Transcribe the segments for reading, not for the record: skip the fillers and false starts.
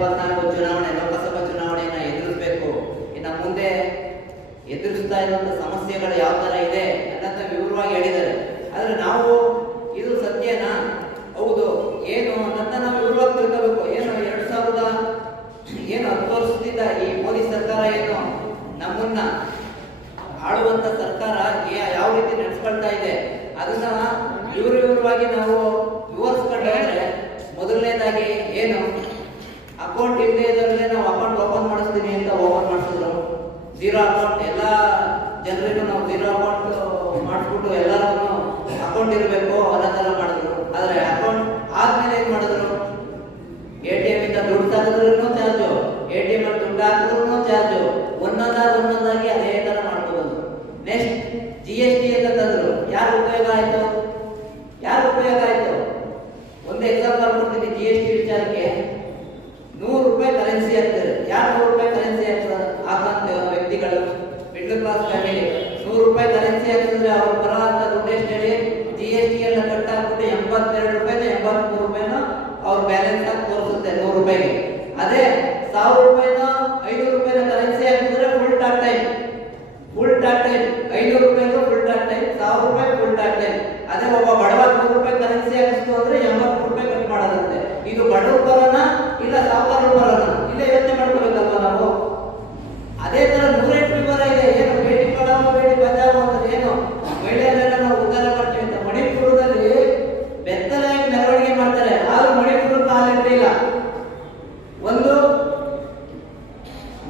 2024 ಚುನಾವಣೆ ಲೋಕಸಭಾ ಚುನಾವಣೆಯನ್ನು ಎದುರಿಸಬೇಕು. ಇನ್ನು ಮುಂದೆ ಎದುರಿಸ್ತಾ ಇರುವಂತಹ ಸಮಸ್ಯೆಗಳು ಯಾವ ತರ ಇದೆ ಅನ್ನೋದನ್ನ ವಿವರವಾಗಿ ಹೇಳಿದ್ದಾರೆ. ಆದ್ರೆ ನಾವು ಇದು ಸತ್ಯನಾ, ಹೌದು ಏನು ಅನ್ನೋದನ್ನ ನಾವು ವಿವರವಾಗಿ ತಿಳ್ಕೋಬೇಕು. ಏನು 10 ವರ್ಷದಿಂದ ಈ ಮೋದಿ ಸರ್ಕಾರ ಏನು ನಮ್ಮನ್ನ ಆಳುವಂತ ಸರ್ಕಾರ ಯಾವ ರೀತಿ ನಡೆಸ್ಕೊಳ್ತಾ ಇದೆ ಅದನ್ನ ವಿವರವಾಗಿ ನಾವು ವಿವರಿಸ್ಕೊಂಡ್ರೆ, ಮೊದಲನೇದಾಗಿ ಏನು ಅಕೌಂಟ್ ಇಲ್ಲದೆ ಇದ್ದವ್ರಿಗೆ ನಾವು ಅಕೌಂಟ್ ಓಪನ್ ಮಾಡಿಸ್ತೀನಿ ಅಂತ ಓಪನ್ ಮಾಡಿಸಿದ್ರು. ಝೀರೋ ಅಕೌಂಟ್ ಎಲ್ಲ ಜನರಿಗೂ ನಾವು ಝೀರೋ ಅಕೌಂಟ್ ಮಾಡಿಸ್ಬಿಟ್ಟು ಎಲ್ಲರಿಗೂ ಅಕೌಂಟ್ ಇರಬೇಕು ಅನ್ನೋ ಥರ ಮಾಡಿದ್ರು. ಆದರೆ ಅಕೌಂಟ್ ಆದ್ಮೇಲೆ ಏನು ಮಾಡಿದ್ರು, ATM ಇಂದ ದುಡ್ಡು ತೆಗೆದ್ರೂ ಚಾರ್ಜು, ATM ಅಲ್ಲಿ ದುಡ್ಡು ಹಾಕಿದ್ರು ಚಾರ್ಜು, ಒಂದೊಂದಾಗಿ ಅದೇ ಥರ ಮಾಡ್ಕೋಬೋದು. ನೆಕ್ಸ್ಟ್ GST ಅಂತ ತಂದ್ರು. ಯಾರು ಉಪಯೋಗ ಆಯಿತು? ಒಂದು ಎಕ್ಸಾಂಪಲ್ ಕೊಡ್ತೀನಿ. GST ವಿಚಾರಕ್ಕೆ 100 ರೂಪಾಯಿ ಕರೆನ್ಸಿ ಹಾಕ್ತಾರೆ. ಯಾರು 100 ರೂಪಾಯಿ ಕರೆನ್ಸಿ ಹಾಕಂತ ವ್ಯಕ್ತಿಗಳು, ಮಿಡ್ಲ್ ಕ್ಲಾಸ್ ಫ್ಯಾಮಿಲಿ 100 ರೂಪಾಯಿ ಕರೆನ್ಸಿ ಹಾಕಿದ್ರೆ ಅವ್ರು ಬರೋಂಥ ದುಡ್ಡು ಎಷ್ಟು ಹೇಳಿ, GST ಎಲ್ಲ ಕಟ್ ಹಾಕ್ಬಿಟ್ಟು 82 ರೂಪಾಯಿನ 83 ರೂಪಾಯಿನ ಅವ್ರ ಬ್ಯಾಲೆನ್ಸ್ ಆಗಿ ತೋರಿಸುತ್ತೆ 100 ರೂಪಾಯಿಗೆ. ಅದೇ 1000 ರೂಪಾಯಿನ 500 ರೂಪಾಯಿನ ಕರೆನ್ಸಿ ಹಾಕಿದ್ರೆ ಫುಲ್ ಟಾಕ್ ಟೈಮ್ 500 ರೂಪಾಯಿಗೂ ಫುಲ್ ಟಾಕ್ ಟೈಮ್, 1000 ರೂಪಾಯಿ ಫುಲ್ ಟಾಕ್ ಟೈಮ್. ಅದೇ ಒಬ್ಬ ಬಡವ 100 ರೂಪಾಯಿ ಕರೆನ್ಸಿ ಹಾಕಿಸ್ತು ಅಂದ್ರೆ 83 ರೂಪಾಯಿ ಕಟ್ ಮಾಡೋದಂತೆ. ಇದು ಬಡವರು ಬರೋಣ ಇಲ್ಲ ಸಾವುಕಾರರು ಬರೋಣ, ಇಲ್ಲೇ ಯೋಚನೆ ಮಾಡ್ಕೋಬೇಕಲ್ವ ನಾವು. ಅದೇ ತರ 108 ವಿವರ ಇದೆ. ಏನು ಬೇಟಿ ಪಡಾವೋ ಬೇಟಿ ಬಚಾವೋ ಅಂದ್ರೆ ಏನು, ಮಹಿಳೆಯರೆಲ್ಲ ನಾವು ಉದ್ಧಾರ ಮಾಡ್ತೀವಿ ಅಂತ. ಮಣಿಪುರದಲ್ಲಿ ಬೆತ್ತಲೆಯಾಗಿ ಮೆರವಣಿಗೆ ಮಾಡ್ತಾರೆ, ಆದ್ರೂ ಮಣಿಪುರ ಕಾಲಿಟ್ಟಿಲ್ಲ. ಒಂದು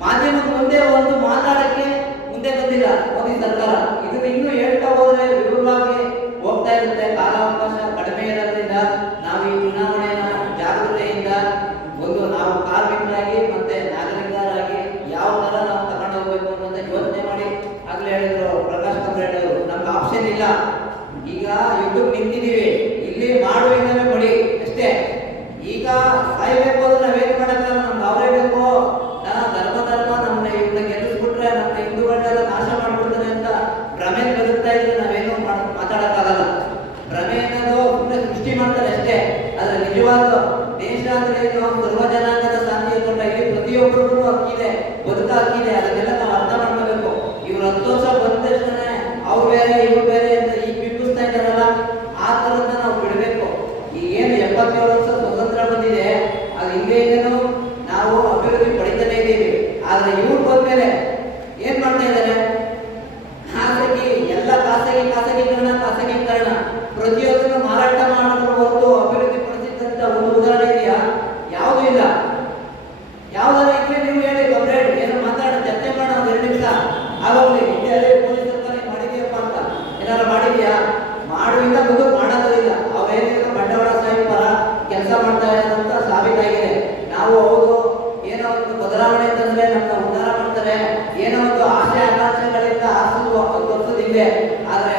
ಮಾಧ್ಯಮದ ಮುಂದೆ ಒಂದು ಮಾತಾಡಕ್ಕೆ ಮುಂದೆ ಬಂದಿಲ್ಲ ಮೋದಿ ಸರ್ಕಾರ. ಇದನ್ನ ಇನ್ನೂ ಹೇಳ್ತಾ ಹೋದ್ರೆ ವಿವರವಾಗಿ ಹೋಗ್ತಾ ಇರುತ್ತೆ. ಕಾಲಾವಕಾಶ ಕಡಿಮೆ ಇರೋದ್ರಿಂದ ನಾವು ಈ ಚುನಾವಣೆಯ ಜಾಗೃತೆಯಿಂದ ನಾವು ಕಾರ್ಮಿಕರಾಗಿ ಮತ್ತೆ ನಾಗರಿಕರಾಗಿ ಯಾವ ತರ ನಾವು ತಗೊಂಡು ಹೋಗ್ಬೇಕು ಅನ್ನೋದನ್ನ ಯೋಚನೆ ಮಾಡಿ. ಆಗ್ಲೇ ಹೇಳಿದ್ರು ಪ್ರಕಾಶ್ ಕಂಬ್ರೇಡ್ ಅವರು, ನಮ್ಗೆ ಆಪ್ಷನ್ ಇಲ್ಲ, ಈಗ ಯುದ್ಧಕ್ಕೆ ನಿಂತಿದ್ದೀವಿ, ಇಲ್ಲಿ ಮಾಡುವಿಂದಲೇ ಕೊಡಿ ಅಷ್ಟೇ. ಈಗ ಸಾಯ್ಬೇಕು ಅಂದ್ರೆ ನಾವೇನು ಮಾಡಕ್ಕಲ್ಲ, ನಮ್ಗೆ ಅವರೇ ಬೇಕು, ಧರ್ಮ ನಮ್ಮನ್ನ ಇವ್ರನ್ನ ಗೆಲ್ಲಿಸ್ಬಿಟ್ರೆ ನಮ್ಮ ಹಿಂದೂಗಳನ್ನೆಲ್ಲ ನಾಶ ಮಾಡ್ಬಿಡ್ತಾರೆ ಅಂತ ಭ್ರಮೆ ಬದುಕ್ತಾ ಇದ್ರೆ ನಾವೇನು ಮಾತಾಡಕ್ಕಾಗಲ್ಲ. ಭ್ರಮೆ ಅನ್ನೋದು ಸುಮ್ಮನೆ ಸೃಷ್ಟಿ ಮಾಡ್ತಾರೆ ಅಷ್ಟೇ. ಆದ್ರೆ ನಿಜವಾದ ದೇಶ ಅಂದ್ರೆ ಇದು ಸರ್ವ ಜನಾಂಗದ ಶಾಂತಿಯ ತೋಟ. ಇಲ್ಲಿ ಪ್ರತಿಯೊಬ್ಬರಿಗೂ ಹಕ್ಕಿದೆ, ಬದುಕ ಹಕ್ಕಿದೆ. ಅದನ್ನೆಲ್ಲ ನಾವು ಅರ್ಥ ಮಾಡ್ಕೋಬೇಕು. ಇವ್ರು 10 ವರ್ಷ ಬಂದ ತಕ್ಷಣ ಅವ್ರು ಬೇರೆ ಇವ್ರು ಬೇರೆ ಅಂತ ಈಗ ಬಿಂಬಿಸ್ತಾ ಇದ್ದಾರಲ್ಲ, ಆ ತರನ್ನ ನಾವು ಬಿಡಬೇಕು. ಈಗ ಏನು 77 ವರ್ಷ ಸ್ವತಂತ್ರ ಬಂದಿದೆ, ಅದು ಹಿಂದೆಯಿಂದನೂ ನಾವು ಅಭಿವೃದ್ಧಿ ಪಡಿತಾನೆ ಇದ್ದೀವಿ. ಆದ್ರೆ ಇವ್ರು ಬಂದ್ಮೇಲೆ ಏನ್ ಮಾಡ್ತಾ ಇದ್ದಾರೆ, ಖಾಸಗೀಕರಣ ಪ್ರತಿಯೊಂದನ್ನು ಮಾರಾಟ ಮಾಡೋದ್ರ ಹೊರತು ಅಭಿವೃದ್ಧಿ ಪಡಿಸಿದಂತ ಒಂದು ಉದಾಹರಣೆ ಇದೆಯಾ? ಯಾವುದೂ ಇಲ್ಲ. ಯಾವ್ದಾದ್ರು ಇದ್ರೆ ನೀವು ಹೇಳಿ, ಕಂಪ್ಲೇಂಟ್ ಏನೋ ಮಾತಾಡೋ ಚರ್ಚೆ ಮಾಡೋ 2 ನಿಮಿಷ ಆಗೋಗ್ಲಿ. ಇಂಡಿಯಾದಲ್ಲಿ ಮೋದಿ ಸರ್ಕಾರ ಮಾಡಿದೆಯಪ್ಪ ಅಂತ ಏನಾರು ಮಾಡಿದ್ಯಾ? ಮಾಡುವಿಂದ ಮುಂದೆ ಮಾಡೋದಿಲ್ಲ. ಅವೇನಿದ್ರು ಬಂಡವಾಳಶಾಹಿ ಪರ ಕೆಲಸ ಮಾಡ್ತಾ ಇರೋದಂತ ಸಾಬೀತಾಗಿದೆ. ನಾವು ಹೌದು ಏನೋ ಒಂದು ಬದಲಾವಣೆ ಅಂತಂದ್ರೆ ನಮ್ಮನ್ನ ಉದ್ಧಾರ ಮಾಡ್ತಾರೆ, ಏನೋ ಒಂದು ಆಸೆ ಆಕಾಂಕ್ಷೆಗಳಿಂದ ಆರಿಸೋದು 10 ವರ್ಷದ ಹಿಂದೆ. ಆದ್ರೆ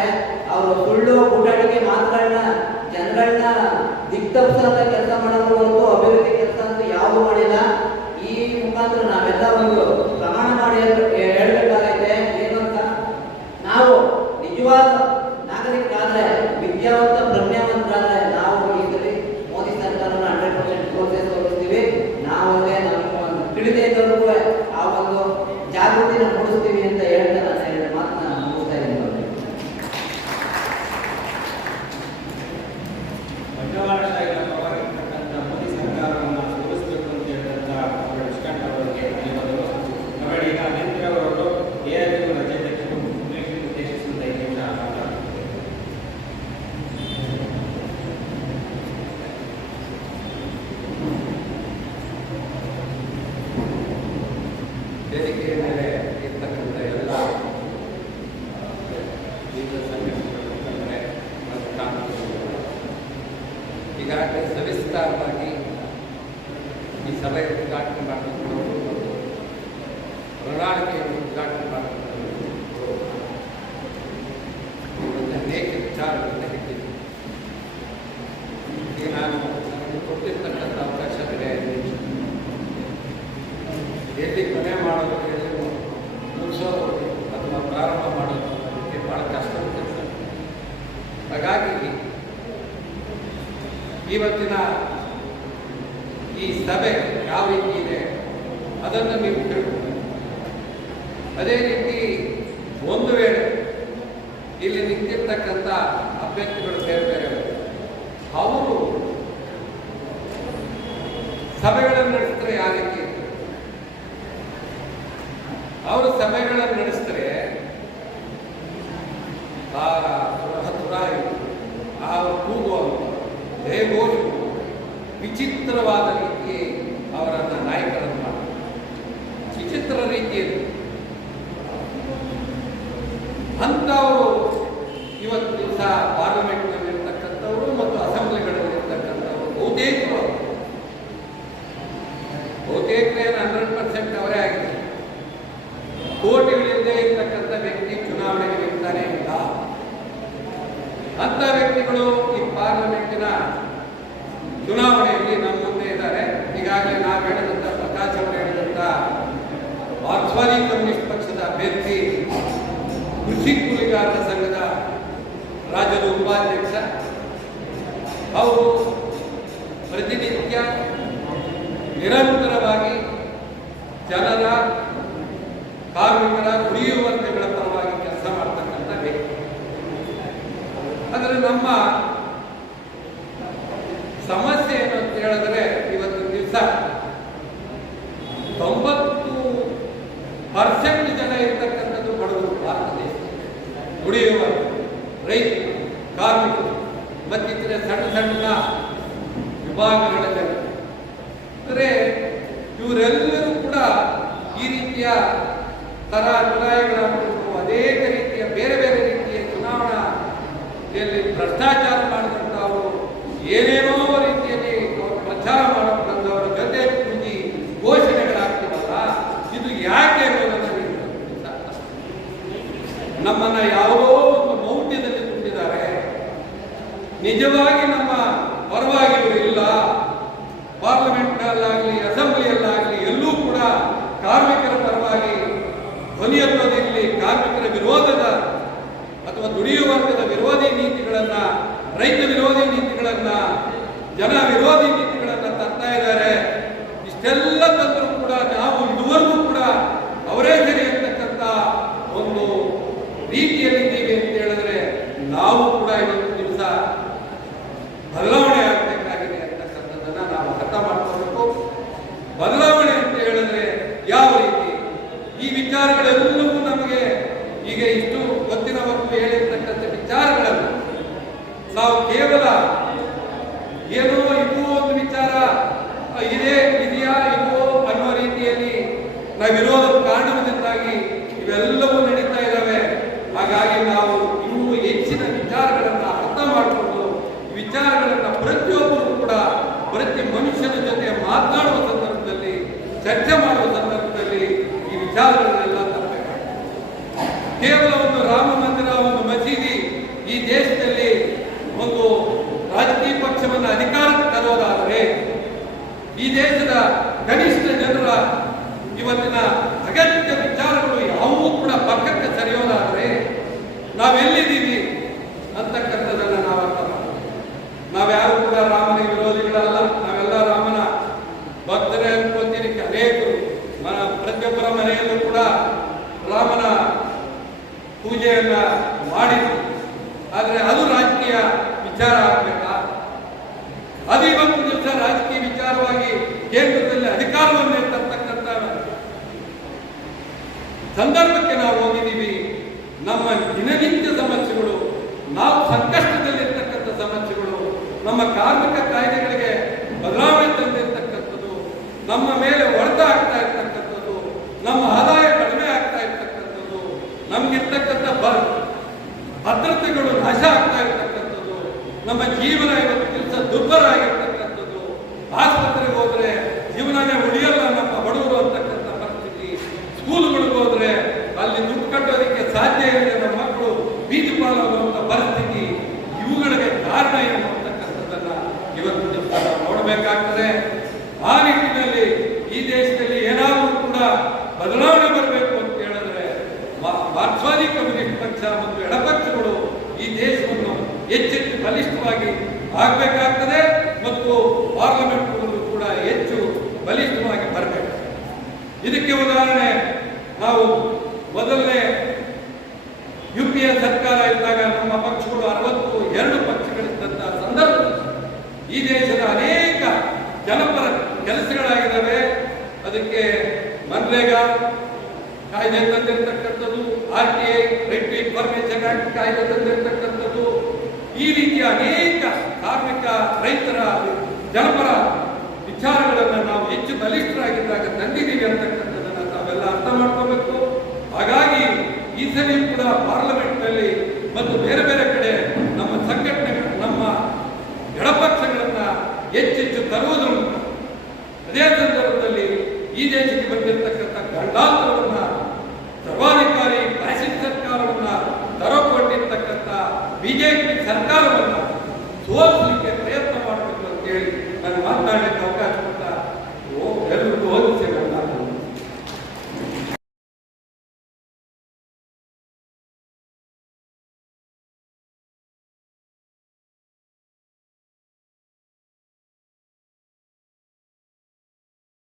ಅವರು ಸುಳ್ಳು ಕೂಟಾಟಿಕೆ ಮಾತುಗಳನ್ನ ಜನಗಳನ್ನ ದಿಗ್ತಪ್ಸಂತ ಕೆಲಸ ಮಾಡೋದ್ರ ಹೊರತು ಅಭಿವೃದ್ಧಿ ಕೆಲಸ ಅಂತ ಯಾವುದು ಮಾಡಿಲ್ಲ. ಈ ಮುಖಾಂತರ ನಾವೆಲ್ಲ ಒಂದು ಪ್ರಮಾಣ ಮಾಡಿ ಹೇಳ್ಬೇಕಾಗೈತೆ. ಏನು ಅಂತ, ನಾವು ನಿಜವಾದ ನಾಗರಿಕರಾದ್ರೆ, ವಿದ್ಯಾವಂತ ಪ್ರಜ್ಞಾವಂತರಾದ್ರೆ ನಾವು ಈ ಸರಿ ಮೋದಿ ಸರ್ಕಾರನ 100% ಪ್ರೋತ್ಸಾಹ ತೋರಿಸ್ತೀವಿ. ನಾವು ನಮ್ಗೆ ತಿಳಿದೇ ಇದ್ದವ್ರಿಗೂ ಆ ಒಂದು ಜಾಗೃತಿನ ಮೂಡಿಸ್ತೀವಿ ಅಂತ ಹೇಳ್ತಾ ನಾನು 2 ಮಾತನ್ನ ಮುಗಿಸ್ತಾ ಇದ್ದೀನಿ. ಬಂಡವಾಳಶಾಹಿಗಳ ಪರವಾಗಿರ್ತಕ್ಕಂಥ ಮೋದಿ ಸರ್ಕಾರವನ್ನು ಸೋಲಿಸಬೇಕು ಅಂತ ಹೇಳಿದಂಥ ಡಿಸ್ಕಂಟ್ ಅವರಿಗೆ ಧನ್ಯವಾದಗಳು. ಕಬಡ್ಡಿ ಈಗ ಅನಂತರವರು AIB ರಾಜ್ಯಾಧ್ಯಕ್ಷರು ಉದ್ದೇಶಿಸಿದ 5 ನಿಮಿಷ ಮಾತಾಡ್ತಾರೆ. ವೇದಿಕೆಯ ಮೇಲೆ ಇರ್ತಕ್ಕಂಥ ಎಲ್ಲ ವಿವಿಧ ಸಂಘಟನೆಗಳ ಮುಖಂಡರೇ ಮತ್ತು ಕಾನೂನುಗಳು ಈಗಾಗಲೇ ಸವಿಸ್ತಾರವಾಗಿ ಈ ಸಭೆಯ ಉದ್ಘಾಟನೆ ಮಾಡಿಕೊಂಡು ಮತ್ತು ಪ್ರಣಾಳಿಕೆಯನ್ನು ಉದ್ಘಾಟನೆ ಮಾಡಿಕೊಂಡು ಅನೇಕ ವಿಚಾರಗಳನ್ನು ಹೇಳಿದ್ದೀನಿ. ಈಗ ನಾನು ನನಗೆ ಕೊಟ್ಟಿರ್ತಕ್ಕಂಥ ಅವಕಾಶ ಎಲ್ಲಿ ಕೊನೆ ಮಾಡೋದು, ಎಲ್ಲಿ ಮುಗಿಸೋದು ಅಥವಾ ಪ್ರಾರಂಭ ಮಾಡೋದು ಅನ್ನೋದಕ್ಕೆ ಭಾಳ ಕಷ್ಟದ ಕೆಲಸ. ಹಾಗಾಗಿ ಇವತ್ತಿನ ಈ ಈ ಸಭೆ ಯಾವ ರೀತಿ ಇದೆ ಅದನ್ನು ನೀವು ತಿಳ್ಕೊಂಡು, ಅದೇ ರೀತಿ ಒಂದು ವೇಳೆ ಇಲ್ಲಿ ನಿಂತಿರ್ತಕ್ಕಂಥ ಅಭ್ಯರ್ಥಿಗಳು ಬೇರೆ ಬೇರೆ ಅವರು ಸಭೆಗಳನ್ನು ನಡೆಸಿದ್ರೆ ಯಾವ ರೀತಿ ಇರ್ತದೆ? ಅವರು ಸಭೆಗಳನ್ನು ನಡೆಸಿದ್ರೆ ಆ ಕೂಗುವಂತ ಜಯಘೋಷ ವಿಚಿತ್ರವಾದ ರೀತಿ ಅವರನ್ನು ನಾಯಕರನ್ನು ಮಾಡ್ತಾರೆ. ವಿಚಿತ್ರ ರೀತಿಯಲ್ಲಿ ಅಂಥವರು ಇವತ್ತು ದಿವಸ ಪಾರ್ಲಿಮೆಂಟ್ನಲ್ಲಿರ್ತಕ್ಕಂಥವರು ಮತ್ತು ಅಸೆಂಬ್ಲಿಗಳಲ್ಲಿರ್ತಕ್ಕಂಥವರು ಬಹುತೇಕ 100% ಅವರೇ ಆಗಿದೆ. ಕೋಟಿಗಳಿಂದ ಇರ್ತಕ್ಕಂಥ ವ್ಯಕ್ತಿ ಚುನಾವಣೆಗೆ ನಿಲ್ತಾನೆ ಇಲ್ಲ. ಅಂಥ ವ್ಯಕ್ತಿಗಳು ಈ ಪಾರ್ಲಿಮೆಂಟಿನ ಚುನಾವಣೆಯಲ್ಲಿ ನಮ್ಮ ಮುಂದೆ ಇದ್ದಾರೆ. ಈಗಾಗಲೇ ನಾವು ಹೇಳಿದಂಥ ಪ್ರಕಾಶ್ ಅವರು ಹೇಳಿದಂಥ ಮಾರ್ಕ್ಸ್ವಾದಿ ಕಮ್ಯುನಿಸ್ಟ್ ಪಕ್ಷದ ಅಭ್ಯರ್ಥಿ, ಕೃಷಿ ಕೂಲಿಗಾರರ ಸಂಘದ ರಾಜ್ಯದ ಉಪಾಧ್ಯಕ್ಷ, ಅವರು ಪ್ರತಿನಿತ್ಯ ನಿರಂತರವಾಗಿ ಜನರ, ಕಾರ್ಮಿಕರ, ದುಡಿಯುವ ವರ್ಗಗಳ ಪರವಾಗಿ ಕೆಲಸ ಮಾಡ್ತಕ್ಕಂಥ ವ್ಯಕ್ತಿ. ಆದರೆ ನಮ್ಮ ಸಮಸ್ಯೆ ಏನು ಅಂತ ಹೇಳಿದ್ರೆ, ಇವತ್ತು ದಿವಸ 90% ಜನ ಇರ್ತಕ್ಕಂಥದ್ದು ಬಡವರು. ಭಾರತ ದೇಶ ದುಡಿಯುವ ರೈತರು, ಕಾರ್ಮಿಕರು ಮತ್ತಿತರ ಸಣ್ಣ ಸಣ್ಣ ವಿಭಾಗಗಳಲ್ಲಿ, ಅಂದರೆ ಇವರೆಲ್ಲರೂ ಕೂಡ ಈ ರೀತಿಯ ತುರಾಯಿಗಳಾಗಬೇಕು, ಅನೇಕ ರೀತಿಯ ಬೇರೆ ಬೇರೆ ರೀತಿಯ ಚುನಾವಣೆಯಲ್ಲಿ ಭ್ರಷ್ಟಾಚಾರ ಮಾಡಿದಂಥವರು, ಏನೇನೋ ರೀತಿಯಲ್ಲಿ ಪ್ರಚಾರ ಮಾಡಬಂದವರ ಜೊತೆ ಕೂಡಿ ಘೋಷಣೆಗಳಾಗ್ತಿವಲ್ಲ, ಇದು ಯಾಕೆ ಅನ್ನೋದನ್ನು ನಮ್ಮನ್ನ ಯಾವುದೋ ಒಂದು ಮೌಢ್ಯದಲ್ಲಿ ತುಂಬಿದ್ದಾರೆ. ನಿಜವಾಗಿ ನಮ್ಮ ಪರವಾಗಿ ಇವರು ಇಲ್ಲ. ಪಾರ್ಲಿಮೆಂಟ್ನಲ್ಲಾಗಲಿ ಅಸೆಂಬ್ಲಿಯಲ್ಲಾಗಲಿ ಎಲ್ಲೂ ಕೂಡ ಕಾರ್ಮಿಕರ ಪರವಾಗಿ ಧ್ವನಿ ಎತ್ತೋದಿರಲಿ, ಕಾರ್ಮಿಕರ ವಿರೋಧದ ಅಥವಾ ದುಡಿಯುವ ವರ್ಗದ ವಿರೋಧಿ ನೀತಿಗಳನ್ನ, ರೈತ ವಿರೋಧಿ ನೀತಿಗಳನ್ನ, ಜನ ವಿರೋಧಿ ನೀತಿಗಳನ್ನ ತರ್ತಾ ಇದ್ದಾರೆ. ಇಷ್ಟೆಲ್ಲ ತಂದರೂ ಕೂಡ ನಾವು ಇದುವರೆಗೂ ಕೂಡ ಅವರೇ ಸರಿ ಅಂತಕ್ಕಂಥ ಒಂದು ರೀತಿಯಲ್ಲಿದ್ದೀವಿ ಅಂತ ಹೇಳಿದ್ರೆ, ನಾವು ಕೂಡ ಇವತ್ತು ದಿವಸ ಬದಲಾವಣೆ ಆಗಬೇಕಾಗಿದೆ ಅಂತಕ್ಕಂಥದ್ದನ್ನ ನಾವು ಅರ್ಥ ಮಾಡ್ಕೋಬೇಕು. ಬದಲಾವಣೆ ಅಂತ ಹೇಳಿದ್ರೆ ಯಾವ ರೀತಿ? ಈ ವಿಚಾರಗಳೆಲ್ಲವೂ ನಮಗೆ ಈಗ ಇಷ್ಟು ಗೊತ್ತಿನವರೆಗೂ ಹೇಳಿರ್ತಕ್ಕಂಥ ವಿಚಾರಗಳನ್ನು ನಾವು ಕೇವಲ ಏನೋ ಇದು ಒಂದು ವಿಚಾರ ಇದೆಯಾ ಇಲ್ವೋ ಅನ್ನೋ ರೀತಿಯಲ್ಲಿ ನಾವು ಇರೋದ್ರ ಕಾರಣದಿಂದಾಗಿ ಇವೆಲ್ಲವೂ ನಡೀತಾ ಇದ್ದಾವೆ. ಹಾಗಾಗಿ ನಾವು ಇನ್ನೂ ಹೆಚ್ಚಿನ ವಿಚಾರಗಳನ್ನು ಅರ್ಥ ಮಾಡಿಕೊಂಡು ಈ ವಿಚಾರಗಳನ್ನು ಪ್ರತಿಯೊಬ್ಬರು ಕೂಡ ಪ್ರತಿ ಮನುಷ್ಯನ ಜೊತೆ ಮಾತನಾಡುವ ಸಂದರ್ಭದಲ್ಲಿ, ಚರ್ಚೆ ಮಾಡುವ ಸಂದರ್ಭದಲ್ಲಿ ಈ ವಿಚಾರಗಳನ್ನೆಲ್ಲ ತರಬೇಕಾಗಿದೆ. ಕೇವಲ ಒಂದು ರಾಮ ಮಂದಿರ, ಒಂದು ಮಸೀದಿ ಈ ದೇಶದಲ್ಲಿ ಒಂದು ರಾಜಕೀಯ ಪಕ್ಷವನ್ನು ಅಧಿಕಾರಕ್ಕೆ ತರೋದಾದರೆ, ಈ ದೇಶದ ಕನಿಷ್ಠ ಜನರ ಇವತ್ತಿನ ಅಗತ್ಯ ವಿಚಾರಗಳು ಯಾವುವೂ ಕೂಡ ಪಕ್ಕಕ್ಕೆ ಸರಿಯೋದಾದರೆ ನಾವೆಲ್ಲಿದ್ದೀವಿ ಅಂತಕ್ಕಂಥದ್ದನ್ನು ನಾವು ಅರ್ಥ ಮಾಡ್ತೀವಿ. ನಾವ್ಯಾರು ಕೂಡ ರಾಮನ ವಿರೋಧಿಗಳಲ್ಲ, ನಾವೆಲ್ಲ ರಾಮನ ಭಕ್ತರೇ ಅನ್ಕೊಂತೀನಿ. ಅನೇಕರು ಪ್ರತಿಯೊಬ್ಬರ ಮನೆಯಲ್ಲೂ ಕೂಡ ರಾಮನ ಪೂಜೆಯನ್ನ ಮಾಡಿದ್ರು. ಆದರೆ ಅದು ರಾಜಕೀಯ ವಿಚಾರ ಆಗಬೇಕಾ? ಅದು ಇವತ್ತು ದಿವಸ ರಾಜಕೀಯ ವಿಚಾರವಾಗಿ ಕೇಂದ್ರದಲ್ಲಿ ಅಧಿಕಾರವನ್ನು ತರ್ತಕ್ಕಂಥ ಸಂದರ್ಭಕ್ಕೆ ನಾವು ಹೋಗಿದ್ದೀವಿ. ನಮ್ಮ ದಿನನಿತ್ಯ ಸಮಸ್ಯೆಗಳು, ನಾವು ಸಂಕಷ್ಟದಲ್ಲಿರ್ತಕ್ಕಂಥ ಸಮಸ್ಯೆಗಳು, ನಮ್ಮ ಕಾರ್ಮಿಕ ಕಾಯ್ದೆಗಳಿಗೆ ಬದಲಾವಣೆ ತಂದಿರ್ತಕ್ಕಂಥದ್ದು, ನಮ್ಮ ಮೇಲೆ ಹೊಡೆತ ಆಗ್ತಾ ಇರ್ತಕ್ಕಂಥದ್ದು, ನಮ್ಮ ಆದಾಯ ಕಡಿಮೆ ಆಗ್ತಾ ಇರ್ತಕ್ಕಂಥದ್ದು, ನಮ್ಗಿರ್ತಕ್ಕಂಥ ಭದ್ರತೆಗಳು ನಾಶ ಆಗ್ತಾ ಇರ್ತಕ್ಕಂಥದ್ದು, ನಮ್ಮ ಜೀವನ ಇವತ್ತು ದಿವಸ ದುರ್ಬಲ ಆಗಿರ್ತಕ್ಕಂಥದ್ದು, ಆಸ್ಪತ್ರೆಗೆ ಹೋದ್ರೆ ಜೀವನನೇ ಉಳಿಯಲ್ಲ ನಮ್ಮ ಬಡವರು ಅಂತಕ್ಕಂಥ ಪರಿಸ್ಥಿತಿ, ಸ್ಕೂಲ್ಗಳಿಗೆ ಹೋದ್ರೆ ಅಲ್ಲಿ ದುಡ್ಡು ಕಟ್ಟೋದಕ್ಕೆ ಸಾಧ್ಯ ಇದೆ, ನಮ್ಮ ಮಕ್ಕಳು ಬೀದಿ ಪಾಲಾಗುವಂಥ ಪರಿಸ್ಥಿತಿ, ಇವುಗಳಿಗೆ ಕಾರಣ ಏನು ಅಂತಕ್ಕಂಥದ್ದನ್ನ ಇವತ್ತು ದಿವಸ ನಾವು ನೋಡಬೇಕಾಗ್ತದೆ. ಆ ನಿಟ್ಟಿನಲ್ಲಿ ಈ ದೇಶದಲ್ಲಿ ಏನಾದರೂ ಕೂಡ ಬದಲಾವಣೆ ಬರಬೇಕು ಅಂತ ಹೇಳಿದ್ರೆ ಮಾರ್ಕ್ಸ್ವಾದಿ ಕಮ್ಯುನಿಸ್ಟ್ ಪಕ್ಷ ಮತ್ತು ಎಡಪಕ್ಷಗಳು ಈ ದೇಶವನ್ನು ಹೆಚ್ಚೆಚ್ಚು ಬಲಿಷ್ಠವಾಗಿ ಆಗಬೇಕಾಗ್ತದೆ ಮತ್ತು ಪಾರ್ಲಿಮೆಂಟ್ಗಳಲ್ಲೂ ಕೂಡ ಹೆಚ್ಚು ಇದಕ್ಕೆ ಉದಾಹರಣೆ ನಾವು ಮೊದಲನೇ UPA ಸರ್ಕಾರ ಇದ್ದಾಗ ನಮ್ಮ ಪಕ್ಷಗಳು 62 ಪಕ್ಷಗಳಿದ್ದಂತಹ ಸಂದರ್ಭ ಈ ದೇಶದ ಅನೇಕ ಜನಪರ ಕೆಲಸಗಳಾಗಿದ್ದಾವೆ. ಅದಕ್ಕೆ ಮನ್ರೇಗಾ ಕಾಯ್ದೆ ತಂದಿರತಕ್ಕಂಥದ್ದು, RTI right to information act ಕಾಯ್ದೆ ತಂದಿರತಕ್ಕಂಥದ್ದು, ಈ ರೀತಿಯ ಅನೇಕ ಕಾರ್ಮಿಕ ರೈತರ ಜನಪರ ವಿಚಾರಗಳನ್ನು ನಾವು ಹೆಚ್ಚು ಬಲಿಷ್ಠರಾಗಿದ್ದಾಗ ತಂದಿದ್ದೀವಿ ಅಂತಕ್ಕಂಥದ್ದನ್ನು ತಾವೆಲ್ಲ ಅರ್ಥ ಮಾಡ್ಕೋಬೇಕು. ಹಾಗಾಗಿ ಈ ಸಲ ಕೂಡ ಪಾರ್ಲಿಮೆಂಟ್ನಲ್ಲಿ ಮತ್ತು ಬೇರೆ ಬೇರೆ ಕಡೆ ನಮ್ಮ ಸಂಘಟನೆಗಳು, ನಮ್ಮ ಎಡಪಕ್ಷಗಳನ್ನ ಹೆಚ್ಚೆಚ್ಚು ತರುವುದರ ಮೂಲಕ ಅದೇ ಸಂದರ್ಭದಲ್ಲಿ ಈ ದೇಶಕ್ಕೆ ಬಂದಿರತಕ್ಕಂಥ ಗಂಡಾಂತರವನ್ನ, ಸರ್ವಾಧಿಕಾರಿ ಫ್ಯಾಸಿಸ್ಟ್ ಸರ್ಕಾರವನ್ನ ತರಕೊಂಡಿರ್ತಕ್ಕಂಥ ಬಿಜೆಪಿ ಸರ್ಕಾರವನ್ನ ಸೋಲಿಸಲಿಕ್ಕೆ ಪ್ರಯತ್ನ ಮಾಡಬೇಕು ಅಂತ ಹೇಳಿ ನಾನು ಮಾತನಾಡಲಿಕ್ಕೆ ಅವಕಾಶ